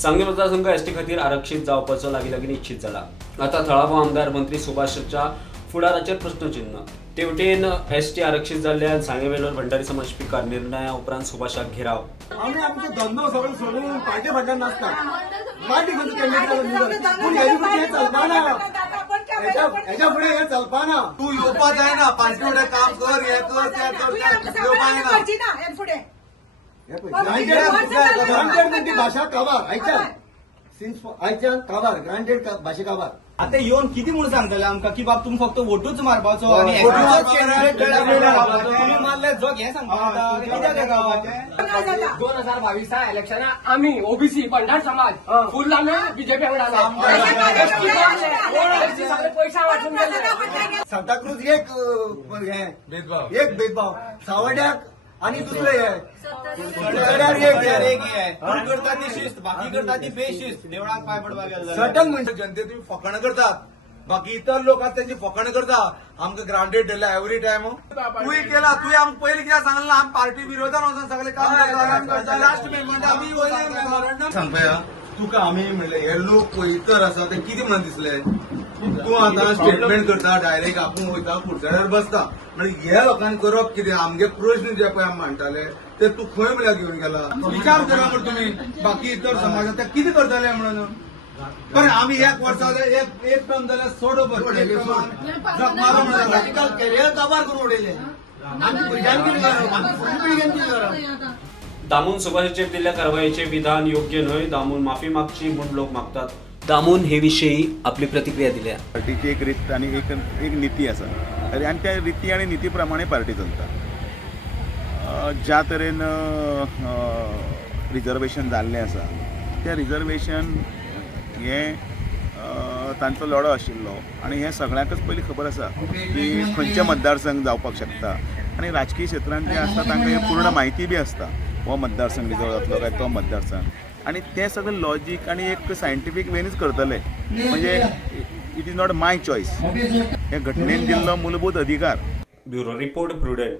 सांगली मतदारसंघ एसटी खातीर आरक्षित जावपाचो लागीं निश्चित जाला। आता थळावो आमदार मंत्री सुभाषच्या फुडाराचेर प्रश्नचिन्ह। तेवटेन एसटी आरक्षित जाल्ल्यान सांगे वेलोर भंडारी समाज स्पीकर निर्णया उपरांत सुभाषाक घेराव। आम्ही आमचो धंदो सगळं सोडून पार्टी फाटल्यान नाचता। पार्टी खंयची कॅन्डिडेट पूण हे चलपा ना, हेच्या फुडें हे चलपा ना। तू येवपा जायना, पार्टी फुडें काम कर, हे कर, ते कर, येवपा जायना। ग्रांटेड भाषा काबार आयच्यान काबार ग्रांटेड भाषे काबार। आता येऊन किती म्हणून सांगतले आमकां की बाब तुम्ही फक्त वोटूच मारपाचो आणि तुम्ही मारले जग हे सांगता 2022 इलेक्शन आम्ही ओबीसी बंडार समाज फुल आम्ही बीजेपी पैसा वाटून गेले। सांताक्रूज एक भेदभाव, सावड्याक आणि दुसरे करता ती शिस्त, बाकी करता ती बेशिस्त, देवळात पाय पडवा गेला सटल म्हणजे जनते तुम्ही फकाण करतात, बाकी इतर लोक त्यांची फकाण करता। आमकां ग्रांटेड दिला एव्हरी टाइम तुही केला, तुही आमकां पयलीं कित्याक सांगलें आमी पार्टी विरोधान वचून सगळे काम करता। लास्ट मेमोरी आमी वयले सांगपया तुका आमी म्हणले हे लोक इतर आसा ते कितें म्हणून दिसले। तूं आतां स्टेटमेंट करता, डायरेक्ट आपूण वयता खुर्च्यार बसता, म्हणजे हे लोकांनी करप कितें? आमगे प्रश्न जे पळय आमी मांडटाले ते तूं खंय म्हळ्यार घेवन गेला? विचार करा म्हणून तुम्ही बाकी इतर समाजात ते कितें करताले म्हणून। पण आमी एक वर्सा एक टर्म जाल्यार सोडप कॅरियर काबार करून उडयले। आमी भुरग्यांक कितें करप, आमी फुडल्या पिळगेन कितें करप? दामून सुभाषाचेर दिल्ल्या कारवायेचे विधान योग्य न्हय, दामून माफी मागची म्हूण लोक मागतात। दामून हे विशयी आपली प्रतिक्रिया दिल्या। पार्टीची एक रीत आणि एक नीती आसा आणि त्या रिती आणि नीती प्रमाणे पार्टी चलता। ज्या तरेन रिजर्वेशन जाल्लें आसा त्या रिजर्वेशन हे तांचो लढो आशिल्लो आणि हे सगळ्यांकच पयलीं खबर आसा की खंयचे मतदारसंघ जावपाक शकता आणि राजकीय क्षेत्रांत जे आसता तांकां हे पूर्ण म्हायती बी आसता हो मतदारसंघ रिजर्व जातलो काय तो मतदारसंघ, आणि ते सगळें लॉजीक आणि एक सायंटिफीक वेनूच करतले। म्हणजे it is not my choice, हे घटनेन दिल्लो मूलभूत अधिकार। Bureau report prudent.